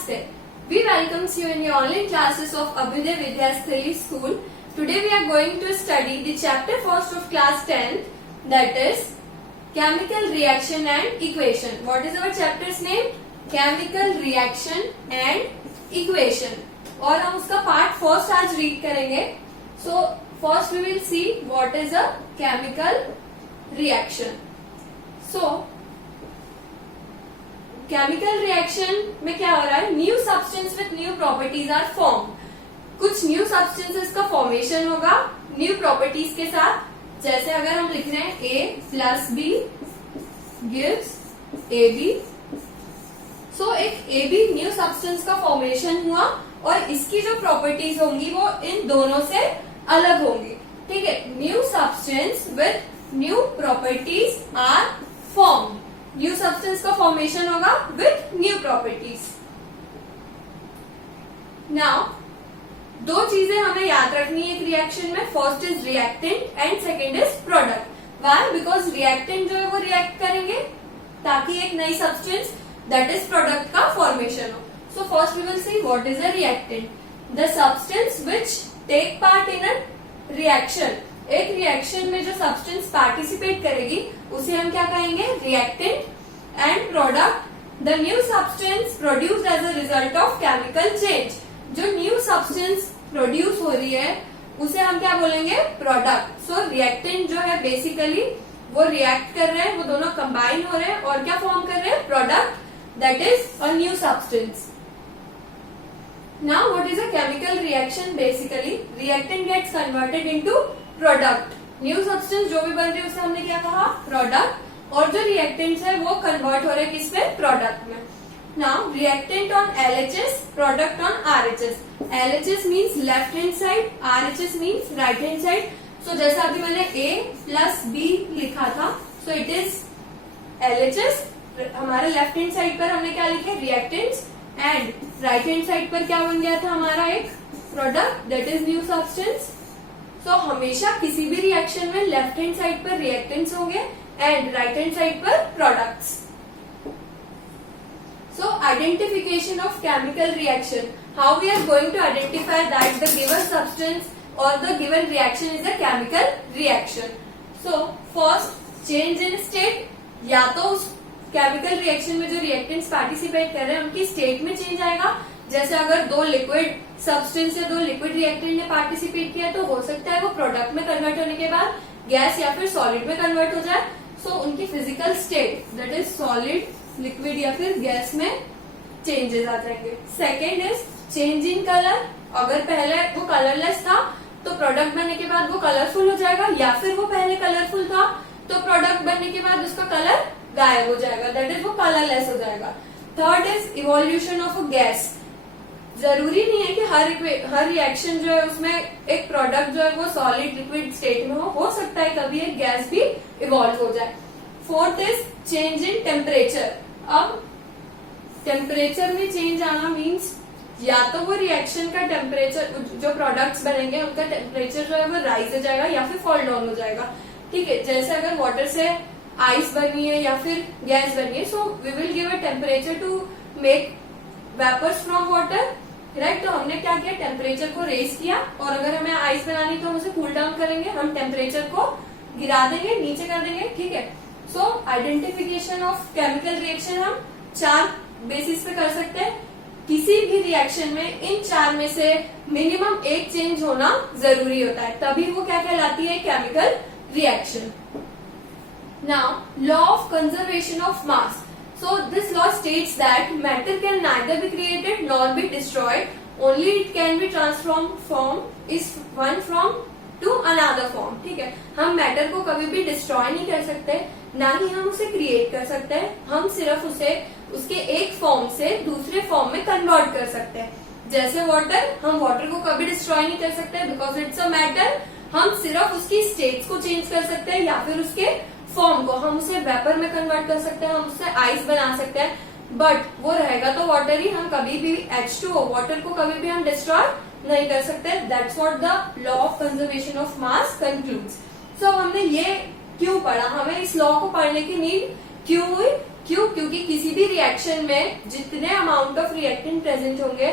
Namaste. We welcome you in your online classes of Abhyuday Vidyasthali School. Today we are going to study the chapter first of class 10, that is chemical reaction and equation. What is our chapter's name? Chemical reaction and equation. और हम उसका part first आज read करेंगे. So first we will see what is a chemical reaction. So chemical reaction में क्या हो रहा है? New substance with new properties are form. कुछ न्यू सब्सटेंसेस का फॉर्मेशन होगा न्यू प्रॉपर्टीज के साथ. जैसे अगर हम लिख रहे हैं A plus B gives AB. So एक AB न्यू सब्सटेंस का फॉर्मेशन हुआ और इसकी जो प्रॉपर्टीज होंगी वो इन दोनों से अलग होंगी. ठीक है. New substance with new properties are form. New substance का फॉर्मेशन होगा विथ न्यू प्रॉपर्टीज. नाउ दो चीजें हमें याद रखनी है एक रिएक्शन में. First is reactant and second is product. Why? Because reactant जो है वो रिएक्ट करेंगे ताकि एक नई सब्सटेंस दैट इज प्रोडक्ट का फॉर्मेशन हो. So first we will see what is a reactant. The substance which take part in a reaction. एक रिएक्शन में जो सब्सटेंस पार्टिसिपेट करेगी उसे हम क्या कहेंगे? Reactant. And product the new substance produced as a result of chemical change. जो new substance produce हो रही है उसे हम क्या बोलेंगे? प्रोडक्ट. सो रिएक्टेंट जो है बेसिकली वो रिएक्ट कर रहे हैं, वो दोनों कंबाइन हो रहे हैं और क्या फॉर्म कर रहे हैं? Product that is a new substance. Now what is a chemical reaction? Basically reactant gets converted into product. New substance जो भी बन रही है उसे हमने क्या कहा? प्रोडक्ट. और जो रिएक्टेंट्स है वो कन्वर्ट हो रहे हैं किसमें? प्रोडक्ट में. Now reactant on LHS, product on RHS. LHS means left hand side, RHS means right hand side. So जैसा अभी मैंने A प्लस B लिखा था, सो इट इज LHS. हमारे लेफ्ट हैंड साइड पर हमने क्या लिखे? Reactants. And right hand side पर क्या बन गया था हमारा? एक product that is new substance. So हमेशा किसी भी रिएक्शन में लेफ्ट हैंड साइड पर रिएक्टेंट्स होंगे एंड राइट हैंड साइड पर products. So identification of chemical reaction. How we are going to identify that the given substance और the given reaction is a chemical reaction. So first change in state. या तो उस chemical reaction में जो reactants participate कर रहे हैं उनकी स्टेट में चेंज आएगा. जैसे अगर दो लिक्विड सब्सटेंस या दो लिक्विड रिएक्टेंट ने पार्टिसिपेट किया तो हो सकता है वो प्रोडक्ट में कन्वर्ट होने के बाद गैस या फिर सॉलिड में कन्वर्ट हो जाए. सो उनकी physical state that is solid, liquid या फिर गैस में चेंजेस आ जाएंगे. Second is change in colour. अगर पहले वो कलरलेस था तो प्रोडक्ट बनने के बाद वो कलरफुल हो जाएगा, या फिर वो पहले कलरफुल था तो प्रोडक्ट बनने के बाद उसका कलर गायब हो जाएगा, दैट इज वो कलरलेस हो जाएगा. Third is evolution of a gas. जरूरी नहीं है कि हर रिएक्शन जो है उसमें एक प्रोडक्ट जो है वो सॉलिड लिक्विड स्टेट में हो सकता है कभी एक गैस भी इवॉल्व हो जाए. Fourth is change in temperature. अब टेम्परेचर में चेंज आना मीन्स या तो वो रिएक्शन का टेम्परेचर, जो प्रोडक्ट्स बनेंगे उनका टेम्परेचर जो है वो राइज हो जाएगा या फिर फॉल डाउन हो जाएगा. ठीक है. जैसे अगर वाटर से आइस बनी है या फिर गैस बनी है, so we will give a temperature to make vapours from water. Right. तो हमने क्या किया? टेम्परेचर को रेज किया. और अगर हमें आइस बनानी तो हम उसे कूल डाउन करेंगे, हम टेम्परेचर को गिरा देंगे, नीचे कर देंगे. ठीक है. सो आइडेंटिफिकेशन ऑफ केमिकल रिएक्शन हम 4 बेसिस पे कर सकते हैं. किसी भी रिएक्शन में इन 4 में से मिनिमम एक चेंज होना जरूरी होता है, तभी वो क्या कहलाती है? Chemical reaction. Now law of conservation of mass. So this law states that matter can neither be created nor be destroyed. Only it can be transformed from one form to another form. ठीक है. हम matter को कभी भी destroy नहीं कर सकते, ना ही हम उसे क्रिएट कर सकते हैं. हम सिर्फ उसे उसके एक फॉर्म से दूसरे फॉर्म में कन्वर्ट कर सकते हैं. जैसे वाटर, हम वाटर को कभी डिस्ट्रॉय नहीं कर सकते बिकॉज इट्स अ मैटर. हम सिर्फ उसकी स्टेट्स को चेंज कर सकते हैं या फिर उसके फॉर्म को. हम उसे वेपर में कन्वर्ट कर सकते हैं, हम उससे आइस बना सकते हैं, बट वो रहेगा तो वाटर ही. हम कभी भी H2O वाटर को कभी भी हम डिस्ट्रॉय नहीं कर सकते. That's what the law of conservation of mass concludes. So हमने ये क्यों पढ़ा? हमें इस लॉ को पढ़ने की नीड क्यों हुई? क्यों? क्योंकि किसी भी रिएक्शन में जितने अमाउंट ऑफ रिएक्टेंट प्रेजेंट होंगे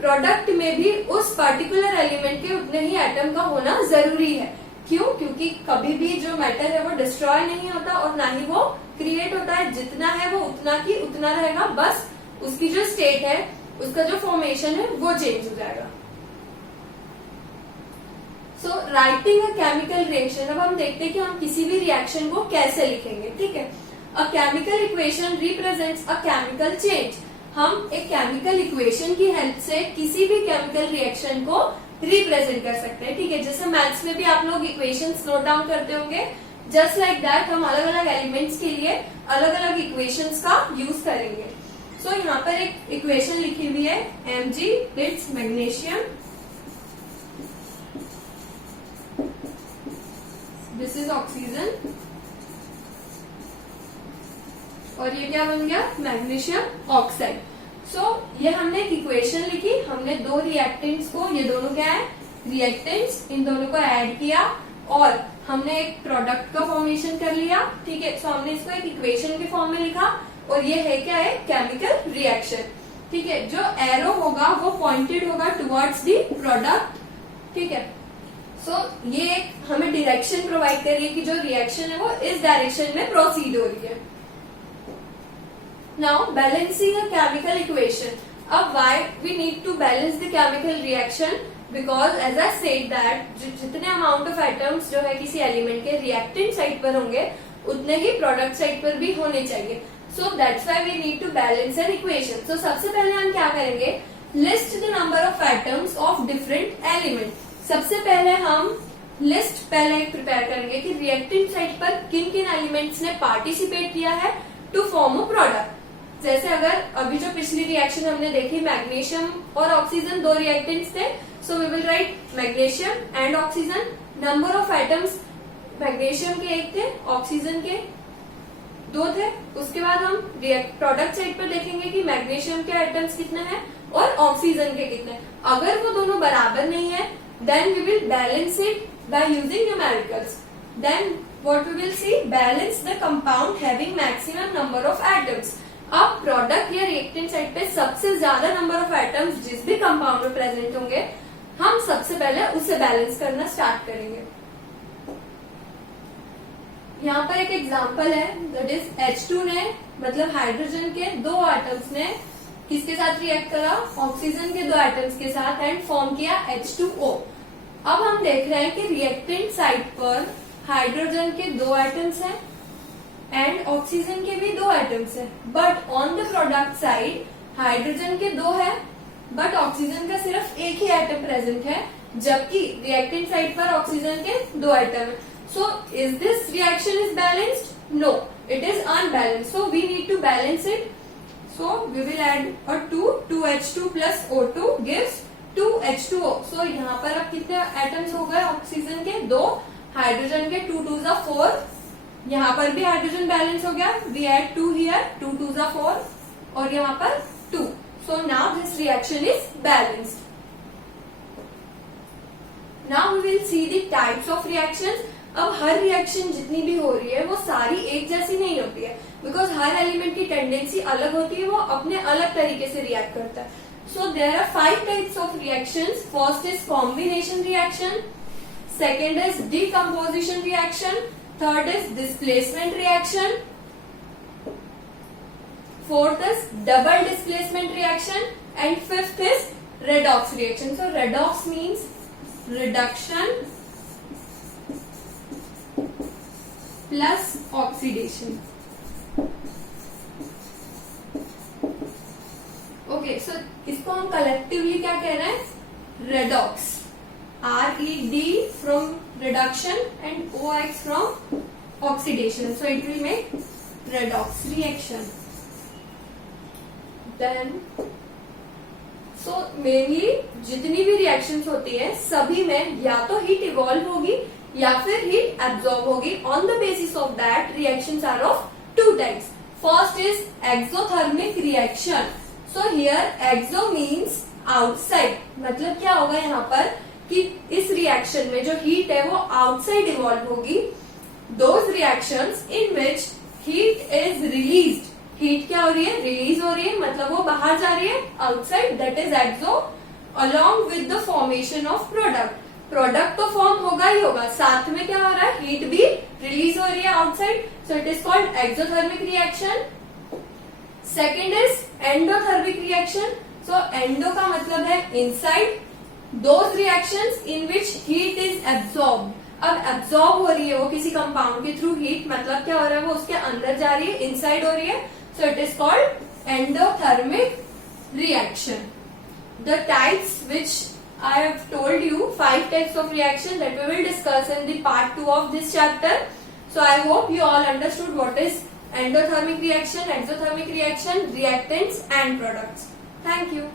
प्रोडक्ट में भी उस पर्टिकुलर एलिमेंट के उतने ही एटम का होना जरूरी है। क्यों? क्योंकि कभी भी जो मैटर है वो डिस्ट्रॉय नहीं होता और ना ही वो क्रिएट होता है। जितना है वो उतना की उतना रहेगा, बस उसकी जो स्टेट है, उसका जो फॉर्मेशन है वो चेंज हो जाएगा। So writing a chemical reaction, अब हम देखते हैं कि हम किसी भी रिएक्शन को कैसे लिखेंगे। ठीक है, a chemical equation represents a chemical change. हम एक केमिकल इक्वेशन की हेल्प से किसी भी केमिकल रिएक्शन को रिप्रेजेंट कर सकते हैं। ठीक है, जैसे मैथ्स में भी आप लोग इक्वेशंस नोट डाउन करते होंगे, जस्ट लाइक दैट हम अलग अलग एलिमेंट्स के लिए अलग अलग इक्वेशंस का यूज करेंगे। सो यहाँ पर एक इक्वेशन लिखी हुई है Mg, it's magnesium, this is oxygen, और ये क्या बन गया? Magnesium oxide. सो ये हमने एक इक्वेशन लिखी, हमने दो रिएक्टेंट्स को, ये दोनों क्या है? रिएक्टेंट्स, इन दोनों को ऐड किया और हमने एक प्रोडक्ट का फॉर्मेशन कर लिया। ठीक है, सो हमने इसको एक इक्वेशन के फॉर्म में लिखा और ये है क्या है? Chemical reaction. ठीक है, जो एरो होगा वो पॉइंटेड होगा टुवर्ड्स दी प्रोडक्ट। ठीक है, सो ये एक हमें डायरेक्शन प्रोवाइड करिए कि जो रिएक्शन है वो इस डायरेक्शन में प्रोसीड हो रही है। Now balancing a chemical equation. अब why we need to balance the chemical reaction? Because as I said that जितने amount of atoms जो है किसी एलिमेंट के reactant साइड पर होंगे उतने ही प्रोडक्ट साइड पर भी होने चाहिए। So that's why we need to balance an equation. So सबसे पहले हम क्या करेंगे? List the number of atoms of different element. सबसे पहले हम लिस्ट पहले प्रिपेयर करेंगे कि रिएक्टेंट साइड पर किन किन एलिमेंट्स ने पार्टिसिपेट किया है टू फॉर्म अ प्रोडक्ट। जैसे अगर अभी जो पिछली रिएक्शन हमने देखी, मैग्नीशियम और ऑक्सीजन दो रिएक्टेंट्स थे, so we will write magnesium and oxygen. Number of atoms magnesium के 1 थे, ऑक्सीजन के 2 थे। उसके बाद हम प्रोडक्ट साइड पर देखेंगे कि मैग्नीशियम के एटम्स कितने हैं और ऑक्सीजन के कितने। अगर वो दोनों बराबर नहीं है then we will balance it by using numericals. Then what we will see? Balance the compound having maximum number of atoms. अब प्रोडक्ट या रिएक्टेंट साइड पे सबसे ज्यादा नंबर ऑफ एटम्स जिस भी कंपाउंड में प्रेजेंट होंगे, हम सबसे पहले उसे बैलेंस करना स्टार्ट करेंगे। यहाँ पर एक एग्जांपल है, दैट इज H2 ने, मतलब हाइड्रोजन के 2 एटम्स ने किसके साथ रिएक्ट करा? ऑक्सीजन के 2 एटम्स के साथ एंड फॉर्म किया H2O। अब हम देख रहे हैं कि रिएक्टेंट साइड पर हाइड्रोजन के 2 एटम्स हैं एंड ऑक्सीजन के भी 2 एटम्स है, but on the product side hydrogen के 2 है बट ऑक्सीजन का सिर्फ एक ही एटम प्रेजेंट है, जबकि रिएक्टेंट साइड पर ऑक्सीजन के 2 एटम है। So is this reaction is balanced? No, it is unbalanced. So we need to balance it. So we will add a 2H2 plus O2 gives 2H2O। So यहाँ पर अब कितने atoms हो गए? Oxygen के 2, hydrogen के 2 2 4। यहाँ पर भी हाइड्रोजन बैलेंस हो गया, वी एड 2 हियर, 2 2 4 और यहाँ पर 2। So now this reaction is balanced. Now we will see the types of reactions. अब हर रिएक्शन जितनी भी हो रही है वो सारी एक जैसी नहीं होती है, बिकॉज हर एलिमेंट की टेंडेंसी अलग होती है, वो अपने अलग तरीके से रिएक्ट करता है। So there are 5 types of reactions. First is combination reaction, second is decomposition reaction, third is displacement reaction, fourth is double displacement reaction, and fifth is redox reaction. So redox means reduction plus oxidation. Okay, so इसको हम collectively क्या कह रहे हैं? redox. RED from reduction and OX from oxidation. So it will make redox reaction. Then, so mainly जितनी भी reactions होती है सभी में या तो heat evolve होगी या फिर heat absorb होगी. On the basis of that, reactions are of 2 types. First is exothermic reaction. So here exo means outside. मतलब क्या होगा यहाँ पर कि इस रिएक्शन में जो हीट है वो आउटसाइड इवॉल्व होगी। Those reactions in which heat is released heat क्या हो रही है, रिलीज हो रही है, मतलब वो बाहर जा रही है outside, that is exo, along with the formation of product. Product तो फॉर्म होगा ही होगा, साथ में क्या हो रहा है, हीट भी रिलीज हो रही है outside, so it is called exothermic reaction. Second is endothermic reaction. So endo का मतलब है inside, those reactions in which heat is absorb. अब एब्सॉर्ब हो रही है वो किसी कंपाउंड के थ्रू हीट, मतलब क्या हो रहा है, वो उसके अंदर जा रही है, इनसाइड हो रही है, सो it is called endothermic reaction. The types which I have told you, 5 types of reaction that we will discuss in the part 2 of this chapter. So I hope you all understood what is endothermic reaction, exothermic reaction, reactants and products. Thank you.